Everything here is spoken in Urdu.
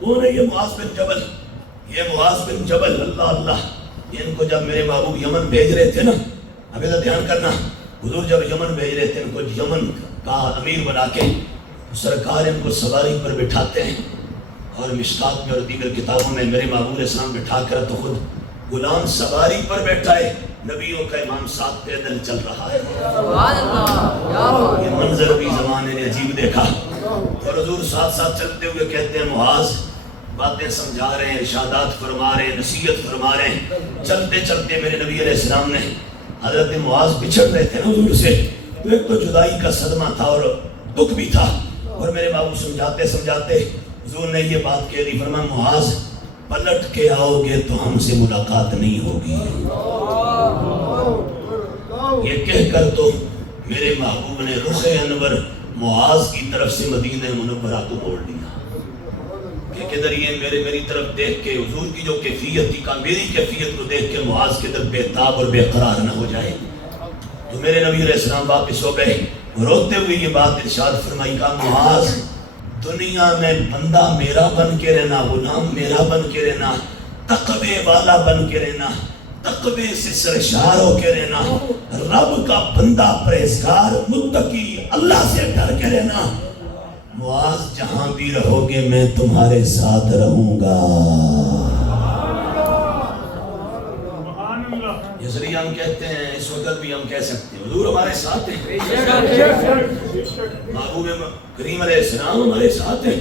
کون ہے یہ معاذ بن جبل؟ یہ معاذ بن جبل، اللہ اللہ، ان کو جب میرے محبوب یمن بھیج رہے تھے نا، ابھی تو دھیان کرنا، حضور جب یمن بھیج رہے تھے ان کو یمن کا امیر بنا کے، سرکار ان کو سواری پر بٹھاتے ہیں، اور مشکات میں اور دیگر کتابوں میں میرے محبوب علیہ السلام بٹھا کر تو خود غلام سواری پر بیٹھا ہے، نبیوں کا امام ساتھ پیدل چل رہا ہے۔ یہ منظر بھی زمانے نے عجیب دیکھا، اور حضور ساتھ ساتھ چلتے ہوئے کہتے ہیں معاذ، باتیں سمجھا رہے ہیں، ارشادات فرما رہے ہیں، نصیحت فرما رہے ہیں، چلتے چلتے میرے نبی علیہ السلام نے، حضرت معاذ بچھڑ رہے تھے نا حضور سے، تو ایک تو جدائی کا صدمہ تھا اور دکھ بھی تھا، اور میرے بابو سمجھاتے سمجھاتے حضور نے یہ بات کہہ دی، فرمایا معاذ پلٹ کے آؤ گے تو ہم سے ملاقات نہیں ہوگی۔ یہ کہہ کر تو میرے محبوب نے رخ انور معاذ کی طرف سے مدینہ منورہ کو موڑ دیا کہ کدھر یہ میری طرف دیکھ کے حضور کی جو کیفیت تھی، میری کیفیت کو دیکھ کے معاذ کی طرف بے تاب اور بے قرار نہ ہو جائے۔ تو میرے نبی علیہ السلام واپس ہو گئے، روتے ہوئے یہ بات ارشاد فرمائی، کہا معاذ دنیا میں بندہ میرا بن کے رہنا، غلام میرا بن کے رہنا، تقوی والا بن کے رہنا، تقوی سے سرشار ہو کے رہنا، رب کا بندہ پرہیزگار متقی اللہ سے ڈر کے رہنا، معاذ جہاں بھی رہو گے میں تمہارے ساتھ رہوں گا۔ اس لیے ہم کہتے ہیں، اس وقت بھی ہم کہہ سکتے ہیں حضور ہمارے ساتھ ہیں، محبوب کریم علیہ السلام ہمارے ساتھ ہیں۔